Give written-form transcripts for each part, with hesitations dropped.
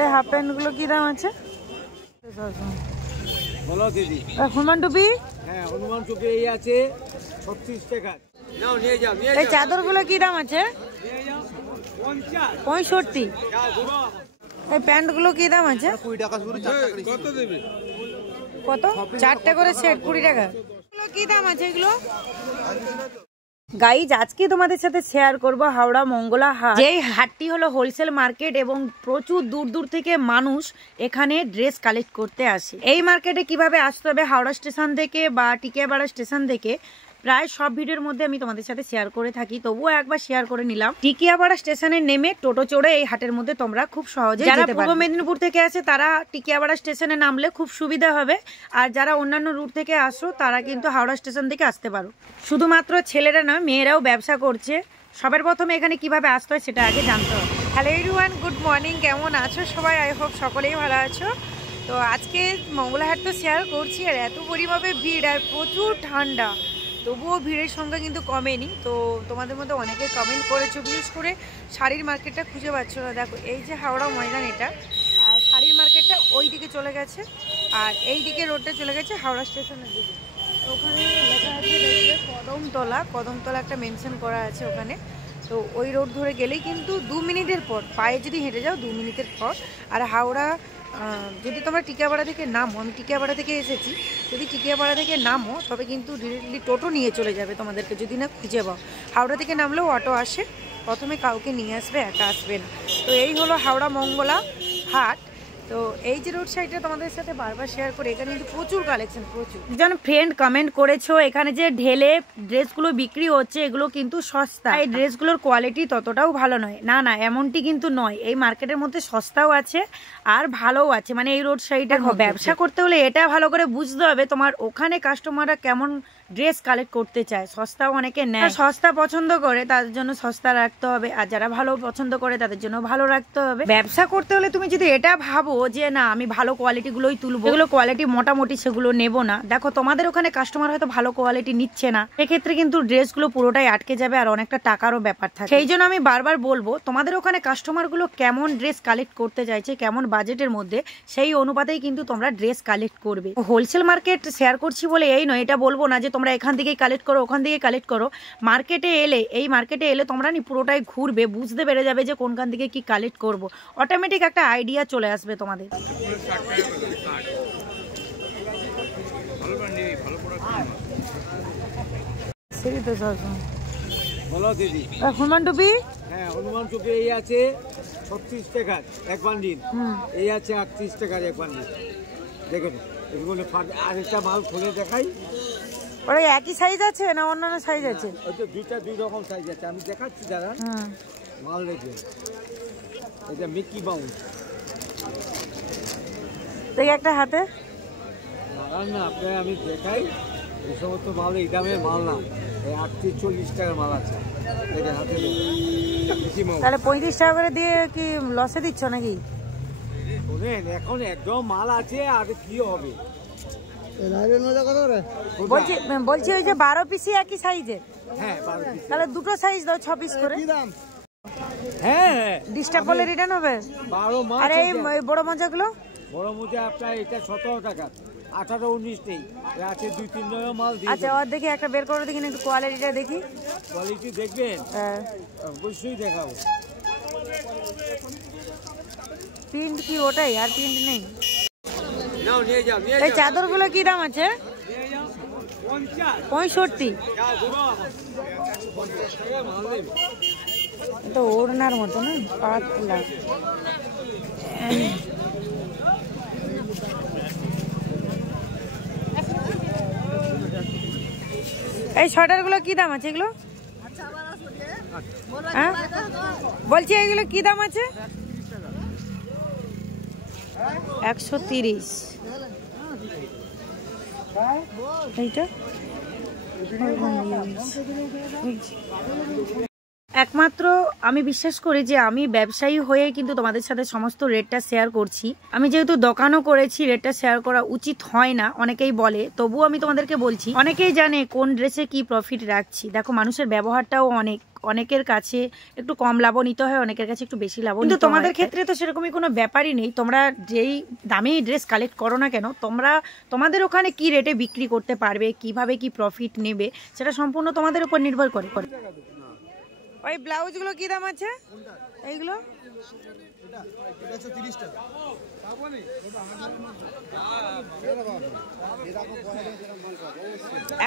এই half pant গুলো কি দাম আছে? বলো দিদি। হনুমান টুপি? হ্যাঁ, হনুমান টুপি এই আছে 36 টাকা। নাও নিয়ে যাও, নিয়ে যাও। এই চাদর গুলো কি দাম আছে? 65। এই প্যান্ট গুলো কি দাম আছে? 20 টাকা করে 4 টাকা। কত দেবে? কত? 4টা করে সেট 20 টাকা। এগুলো কি দাম আছে এগুলো? গাইজ আজকে তোমাদের সাথে শেয়ার করব হাওড়া মঙ্গলা হাট। এই হাটটি হলো হোলসেল মার্কেট এবং প্রচুর দূর দূর থেকে মানুষ এখানে ড্রেস কালেক্ট করতে আসে। এই মার্কেটে কিভাবে আসতে হবে হাওড়া স্টেশন থেকে বা টিকিয়াপাড়া স্টেশন থেকে প্রায় সব ভিডিওর মধ্যে আমি তোমাদের সাথে শেয়ার করে থাকি, তবুও একবার শেয়ার করে নিলাম। টিকিয়াপাড়া স্টেশনে নেমে টোটো চড়ে এই হাটের মধ্যে তোমরা খুব সহজে যারা পূর্ব মেদিনীপুর থেকে আসে তারা টিকিয়াপাড়া স্টেশনে নামলে খুব সুবিধা হবে, আর যারা অন্যান্য রুট থেকে আসো তারা কিন্তু হাওড়া স্টেশন থেকে আসতে পারো। শুধুমাত্র ছেলেরা না, মেয়েরাও ব্যবসা করছে। সবার প্রথমে এখানে কিভাবে আসতে হয় সেটা আগে জানতে হবে। হ্যালো এভরিওয়ান, গুড মর্নিং, কেমন আছো সবাই? আই হোপ সকলেই ভালো আছো। তো আজকে মঙ্গলা হাট তো শেয়ার করছি, আর এত পরিমাণে ভিড় আর প্রচুর ঠান্ডা, তবুও ভিড়ের সংখ্যা কিন্তু কমেনি। তো তোমাদের মধ্যে অনেকে কমেন্ট করেছো, বিশেষ করে শাড়ির মার্কেটটা খুঁজে পাচ্ছ না। দেখো এই যে হাওড়া ময়দান এটা, আর শাড়ির মার্কেটটা ওই দিকে চলে গেছে, আর এই দিকে রোডটা চলে গেছে হাওড়া স্টেশনের দিকে। ওখানে লেখা আছে দেখবে কদমতলা, কদমতলা একটা মেনশন করা আছে ওখানে। তো ওই রোড ধরে গেলেই কিন্তু 2 মিনিটের পর, পায়ে যদি হেঁটে যাও 2 মিনিটের পর। আর হাওড়া যদি তোমরা টিকিয়াপাড়া থেকে নামো, আমি টিকিয়াপাড়া থেকে এসেছি, যদি টিকিয়াপাড়া থেকে নামো তবে কিন্তু ডিরেক্টলি টোটো নিয়ে চলে যাবে তোমাদেরকে, যদি না খুঁজে পাও। হাওড়া থেকে নামলেও অটো আসে, প্রথমে কাউকে নিয়ে আসবে, একা আসবে না। তো এই হলো হাওড়া মঙ্গলা হাট। তো এই যে রোড সাইডটা তোমাদের সাথে বারবার শেয়ার করে, এখানে কিন্তু প্রচুর কালেকশন, প্রচুর। একজন ফ্রেন্ড কমেন্ট করেছো এখানে যে ঢেলে ড্রেসগুলো বিক্রি হচ্ছে এগুলো কিন্তু সস্তা, এই ড্রেসগুলোর কোয়ালিটি ততটাও ভালো নয়। না না, এমনটি কিন্তু নয়, এই মার্কেটের মধ্যে সস্তাও আছে আর ভালোও আছে। মানে এই রোড সাইডে ব্যবসা করতে হলে এটা ভালো করে বুঝতে হবে তোমার ওখানে কাস্টমাররা কেমন ড্রেস কালেক্ট করতে চায়। সস্তাও অনেকে নেয়, সস্তা পছন্দ করে তাদের জন্য সস্তা রাখতে হবে, আর যারা ভালো পছন্দ করে তাদের জন্য ভালো রাখতে হবে। ব্যবসা করতে হলে তুমি যদি এটা ভাবো যে না আমি ভালো কোয়ালিটি গুলোই তুলবো, এগুলো কোয়ালিটি মোটামুটি সেগুলো নেবো না, দেখো তোমাদের ওখানে কাস্টমার হয়তো ভালো কোয়ালিটি নিচ্ছে না, সেক্ষেত্রে কিন্তু ড্রেসগুলো পুরোটাই আটকে যাবে আর অনেকটা টাকারও ব্যাপার থাকে। সেই জন্য আমি বারবার বলবো তোমাদের ওখানে কাস্টমার গুলো কেমন ড্রেস কালেক্ট করতে চাইছে, কেমন বাজেটের মধ্যে, সেই অনুপাতেই কিন্তু তোমরা ড্রেস কালেক্ট করবে। হোলসেল মার্কেট শেয়ার করছি বলে এই নয়, এটা বলবো না যে তোমরা এখান থেকেই কালেক্ট করো, ওখান থেকে কালেক্ট করো। মার্কেটে এলে, এই মার্কেটে এলে তোমরা পুরোটাই ঘুরবে, বুঝতে পেরে যাবে যে কোনখান থেকে কি কালেক্ট করবো। অটোমেটিক একটা আইডিয়া চলে আসবে তোমাদের। বলো দিদি। হনুমান টুপি? হ্যাঁ, হনুমান টুপি এই আছে 36 টাকা এক বান্ডিল। এই আছে 38 টাকার এক বান্ডিল। দেখেন এগুলো আরেকটা মাল খুলে দেখাই। ওরা একই সাইজ আছে না অন্যান্য সাইজ আছে? ওই তো দুই রকম সাইজ আছে, আমি দেখাচ্ছি দাদা। মাল দেখবেন, এটা মিকি মাউস। দেখি একটা হাতে লাগান না আপনি, আমি দেখাই। এই সমস্ত মাল এই দামের মাল না, এই 38-40 টাকার মাল আছে। দেখেন হাতে মিকি মাউস। তাহলে 35 টাকা করে দিয়ে কি লসে দিচ্ছ নাকি? শোনেন এখন একদম মাল আছে, আর কি হবে। বলছি ওই যে 12 পিসই একই সাইজের? হ্যাঁ, 12 পিস। তাহলে দুটো সাইজ দাও, 6 পিস করে। হ্যাঁ, ডিস্টার্ব হলে রিটার্ন হবে। 12 মাল। আর এই বড় মোজাগুলো? বড় মোজা আপনার এটা 17 টাকা, 18-19 নেই, আছে 2-3 রকম মাল দিয়ে। আচ্ছা, ওর দেখি একটা বের করে দেখি না, একটু কোয়ালিটিটা দেখি। কোয়ালিটি দেখবেন? হ্যাঁ, অবশ্যই দেখাবো। প্রিন্ট কি ওটাই, আর প্রিন্ট নেই? নাও নিয়ে যাও, নিয়ে এই চাদরগুলো কি দাম আছে? 65। তো ওড়নার মতো না, পাতলা। এই সোয়েটারগুলো কি দাম আছে এগুলো? হ্যাঁ বলছি এগুলো কি দাম আছে? 130। এইটা একমাত্র আমি বিশ্বাস করি যে আমি ব্যবসায়ী হয়ে কিন্তু তোমাদের সাথে সমস্ত রেটটা শেয়ার করছি। আমি যেহেতু দোকানও করেছি, রেটটা শেয়ার করা উচিত হয় না অনেকেই বলে, তবুও আমি তোমাদেরকে বলছি। অনেকেই জানে কোন ড্রেসে কি প্রফিট রাখছি। দেখো মানুষের ব্যবহারটাও অনেকের কাছে একটু কম লাভ নিতে হয়, অনেকের কাছে একটু বেশি লাভ, কিন্তু তোমাদের ক্ষেত্রে তো সেরকমই কোনো ব্যাপারই নেই। তোমরা যেই দামেই ড্রেস কালেক্ট করো না কেন, তোমাদের ওখানে কি রেটে বিক্রি করতে পারবে, কিভাবে কি প্রফিট নেবে, সেটা সম্পূর্ণ তোমাদের উপর নির্ভর করে। ওই ব্লাউজগুলো কি দাম আছে? এইগুলো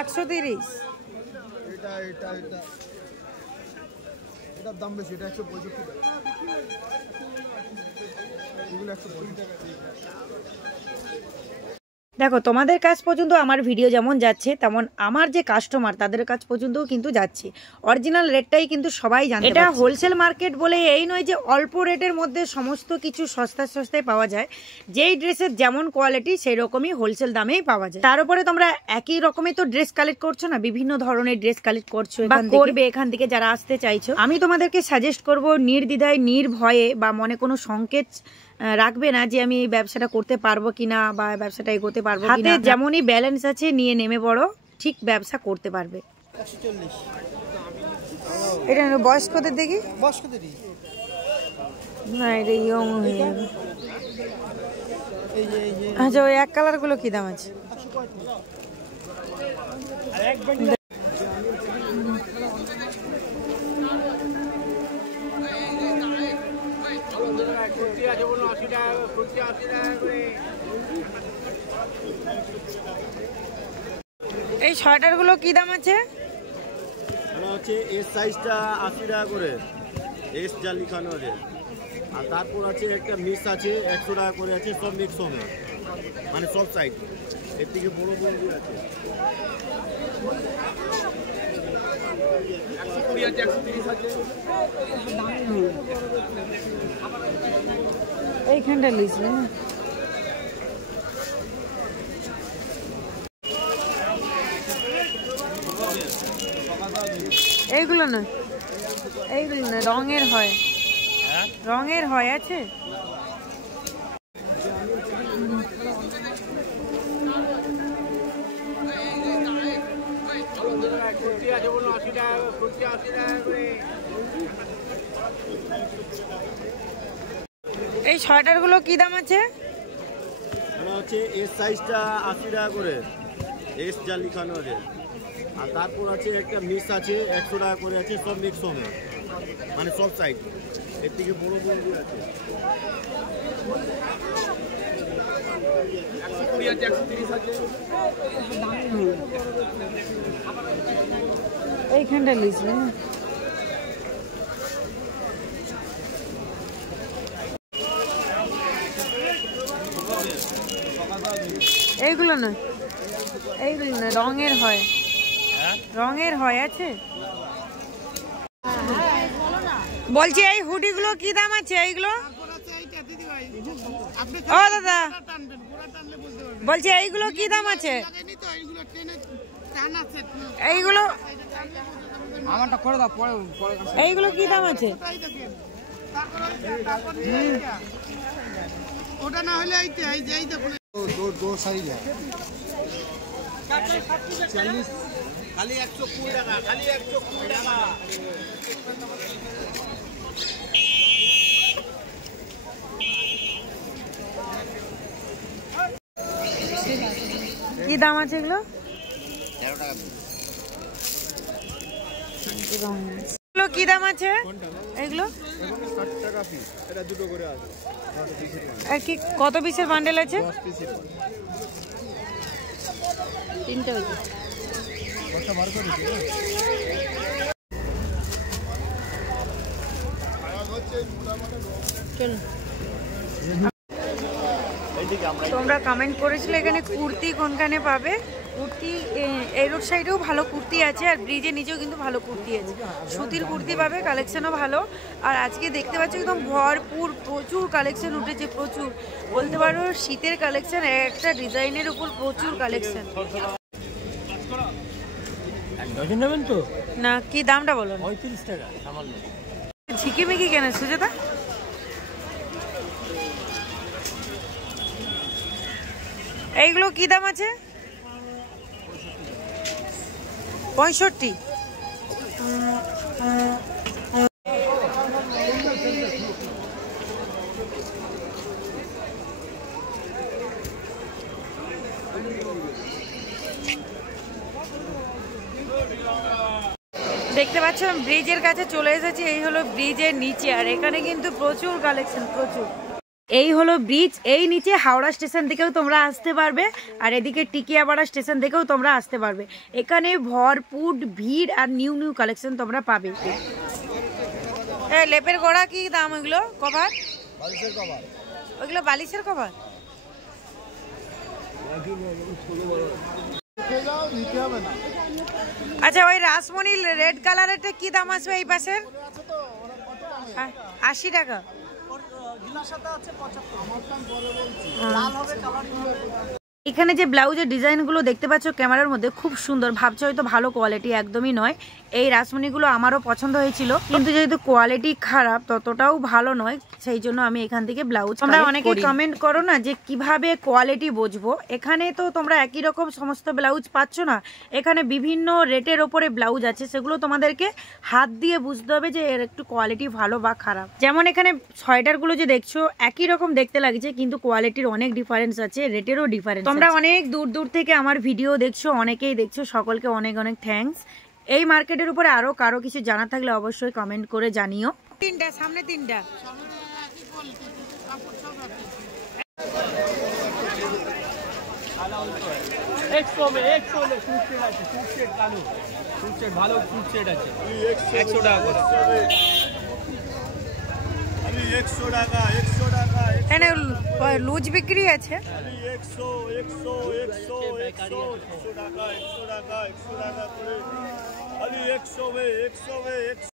130। এটার দাম বেশি, এটা 165 টাকা। এগুলো 150 টাকা। দেখো তোমাদের কাছ পর্যন্ত আমার ভিডিও যেমন যাচ্ছে, তেমন আমার যে কাস্টমার তাদের কাছ পর্যন্তও কিন্তু যাচ্ছে। অরিজিনাল রেটটাই কিন্তু সবাই জানে। এটা হোলসেল মার্কেট বলে এই নয় যে অল্প রেটের মধ্যে সমস্ত কিছু সস্তায় পাওয়া যায়। যেই ড্রেসের যেমন কোয়ালিটি সেই রকমই হোলসেল দামেই পাওয়া যায়। তার উপরে তোমরা একই রকমের তো ড্রেস কালেক্ট করছো না, বিভিন্ন ধরনের ড্রেস কালেক্ট করছো বা করবে এখান থেকে যারা আসতে চাইছো। আমি তোমাদেরকে সাজেস্ট করবো নির্দ্বিধায় নির্ভয়ে বা মনে কোনো সংকেত রাখবে না যে আমি এই ব্যবসাটা করতে পারবো কিনা বা ব্যবসাটা এগোতে পারবো কিনা। হাতে যেমনই ব্যালেন্স আছে নিয়ে নেমে পড়ো, ঠিক ব্যবসা করতে পারবে। 140। এটা বয়স্কদের দেখি, বয়স্কদেরই না এটা ইয়ং হয়ে যাবে। এই যে আচ্ছা ওই এক কালার গুলো কি দাম আছে? 135। এই সোয়েটার গুলো কি দাম আছে? এস সাইজটা 80 টাকা করে, এস যা লিখানো আছে। আর তারপর আছে একটা মিক্স আছে 100 টাকা করে আছে, সব মিক্স হবে মানে সব সাইজ। এর থেকে বড় বড় আছে 120 আছে, 130 আছে। এইখানটা লিখবে না। এইগুলো না, এইগুলো না, রঙের হয়, রঙের হয় আছে। এই সোয়েটার গুলো কি দাম আছে? এস সাইজটা 80 টাকা করে, এস যা লিখানো আছে। আর তারপর আছে একটা মিক্স আছে 100 টাকা করে আছে, সব মিক্স হবে মানে সব সাইজ। এর থেকে বড় বড় আছে 120 আছে, 130 আছে। এইখানটা লিখবে না। এইগুলো না, এইগুলো না, রঙের হয়, রঙের হয় আছে। বলছি এই হুডি গুলো কি দাম আছে? এইগুলো ও দাদা বলছি এইগুলো কি দাম আছে? এইগুলো আমারটা করে দাও, পরে এইগুলো কি দাম আছে? ওটা না হলে এই যে এই দেখুন দো সাইজ है 40 খালি 120 টাকা, খালি 120 টাকা। কি দাম আছে এগুলো? 13 টাকা। এগুলো কি দাম আছে? এগুলো 60 টাকা পিস, এটা দুটো করে আছে। আর কি কত পিসের বান্ডেল আছে? 10 পিসের। তিনটে হয়েছে। কত বার করে দিতে? চলো। তোমরা কমেন্ট করেছিলে এখানে কুর্তি কোনখানে পাবে। কুর্তি এই রোড সাইডেও ভালো কুর্তি আছে, আর ব্রিজের নিচেও কিন্তু ভালো কুর্তি আছে। সুতির কুর্তি পাবে, কালেকশনও ভালো। আর আজকে দেখতে পাচ্ছ একদম ভরপুর, প্রচুর কালেকশন উঠেছে, প্রচুর বলতে পারো শীতের কালেকশন, একটা ডিজাইনের উপর প্রচুর কালেকশন। ডজন নেবেন তো? না, কি দামটা বলুন? 35 টাকা সামান্য। ঝিকিমিকি কেন সুজাতা? এইগুলো কি দাম আছে? 65। দেখতে পাচ্ছ ব্রিজের কাছে চলে এসেছি। এই হলো ব্রিজের নিচে, আর এখানে কিন্তু প্রচুর কালেকশন, প্রচুর। এই হলো ব্রিজ, এই নিচে হাওড়া স্টেশন থেকেও তোমরা আসতে পারবে, আর এদিকে টিকিয়াপাড়া স্টেশন থেকেও তোমরা আসতে পারবে। এখানে ভরপুর ভিড় আর নিউ নিউ কালেকশন তোমরা পাবে। লেপের গোড়া কি দাম? ওইগুলো কভার, বালিশের কভার, ওইগুলো বালিশের কভার। নিতে হবে না। আচ্ছা, ওই রাসমণি রেড কালারেরটা কি দাম আসবে এই পাশের? 80 টাকা। এখানে যে ব্লাউজের ডিজাইনগুলো দেখতে পাচ্ছ ক্যামেরার মধ্যে, খুব সুন্দর। ভাবছো হয়তো ভালো কোয়ালিটি, একদমই নয়। এই রাসমণিগুলো আমারও পছন্দ হয়েছিল, কিন্তু যেহেতু কোয়ালিটি খারাপ, ততটাও ভালো নয়, সেই জন্য আমি এখান থেকে ব্লাউজ। তোমরা অনেকে কমেন্ট করো না যে কিভাবে কোয়ালিটি বুঝবো। এখানে তো তোমরা একই রকম সমস্ত ব্লাউজ পাচ্ছ না, এখানে বিভিন্ন রেটের ওপরে ব্লাউজ আছে, সেগুলো তোমাদেরকে হাত দিয়ে বুঝতে হবে যে এর একটু কোয়ালিটি ভালো বা খারাপ। যেমন এখানে সোয়েটারগুলো যে দেখছো একই রকম দেখতে লাগছে, কিন্তু কোয়ালিটির অনেক ডিফারেন্স আছে, রেটেরও ডিফারেন্স। তোমরা অনেক দূর দূর থেকে আমার ভিডিও দেখছো, অনেকেই দেখছো, সকলকে অনেক অনেক থ্যাঙ্কস। এই মার্কেটের উপরে আরো কারো কিছু জানা থাকলে অবশ্যই কমেন্ট করে জানিও। তিনটা সামনে, তিনটা ভালো ফুড সেট আছে 100 টাকা করে। 100 টাকা 100 টাকা। এখানে লুজ বিক্রি আছে। 100 100 100 100 টাকা 100 টাকা 100 টাকা করে। 100 100